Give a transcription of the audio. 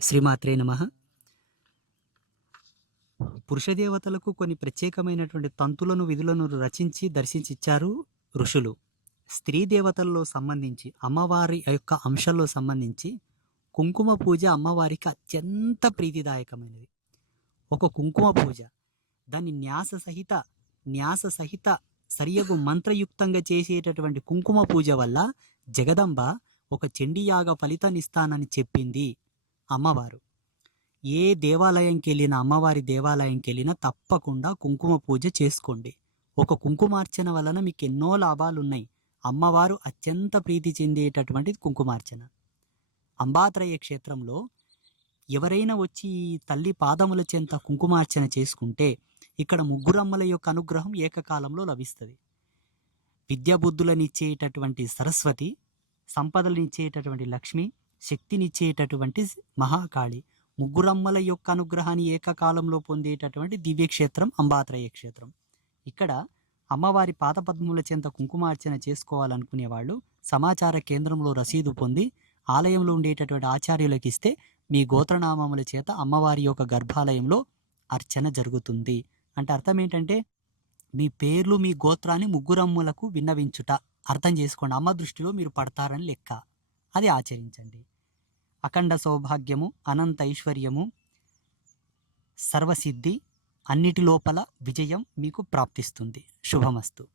శ్రీమాత్రే నమ. పురుష దేవతలకు కొన్ని ప్రత్యేకమైనటువంటి తంతులను విధులను రచించి దర్శించిచ్చారు ఋషులు. స్త్రీ దేవతల్లో సంబంధించి అమ్మవారి యొక్క అంశాల్లో సంబంధించి కుంకుమ పూజ అమ్మవారికి అత్యంత ప్రీతిదాయకమైనది. ఒక కుంకుమ పూజ దాన్ని న్యాస సహిత న్యాస సహిత సరియగు మంత్రయుక్తంగా చేసేటటువంటి కుంకుమ పూజ వల్ల జగదంబ ఒక చండీయాగ ఫలితాన్నిస్తానని చెప్పింది. అమ్మవారు. ఏ దేవాలయంకి వెళ్ళినా అమ్మవారి దేవాలయంకి వెళ్ళినా తప్పకుండా కుంకుమ పూజ చేసుకోండి. ఒక కుంకుమార్చన వలన మీకు ఎన్నో లాభాలు ఉన్నాయి అమ్మవారు అత్యంత ప్రీతి చెందేటటువంటిది కుంకుమార్చన. అంబాత్రయ క్షేత్రంలో ఎవరైనా వచ్చి తల్లి పాదముల చెంత కుంకుమార్చన చేసుకుంటే ఇక్కడ ముగ్గురమ్మల యొక్క అనుగ్రహం ఏకకాలంలో లభిస్తుంది. విద్యాబుద్ధులనిచ్చేటటువంటి సరస్వతి సంపదలనిచ్చేటటువంటి లక్ష్మి శక్తినిచ్చేటటువంటి మహాకాళి. ముగ్గురమ్మల యొక్క అనుగ్రహాన్ని ఏకకాలంలో పొందేటటువంటి దివ్యక్షేత్రం అంబాత్రయ క్షేత్రం. ఇక్కడ అమ్మవారి పాదపద్మముల చెంత కుంకుమార్చన చేసుకోవాలనుకునే వాళ్ళు సమాచార కేంద్రంలో రసీదు పొంది ఆలయంలో ఉండేటటువంటి ఆచార్యులకు ఇస్తే మీ గోత్రనామముల చేత అమ్మవారి యొక్క గర్భాలయంలో అర్చన జరుగుతుంది. అంటే అర్థం ఏంటంటే మీ పేర్లు మీ గోత్రాన్ని ముగ్గురమ్ములకు విన్నవించుట అర్థం చేసుకోండి. అమ్మ దృష్టిలో మీరు పడతారని లెక్క. అది ఆచరించండి. అఖండ సౌభాగ్యము అనంత ఐశ్వర్యము సర్వసిద్ధి అన్నిటి లోపల విజయం మీకు ప్రాప్తిస్తుంది. శుభమస్తు.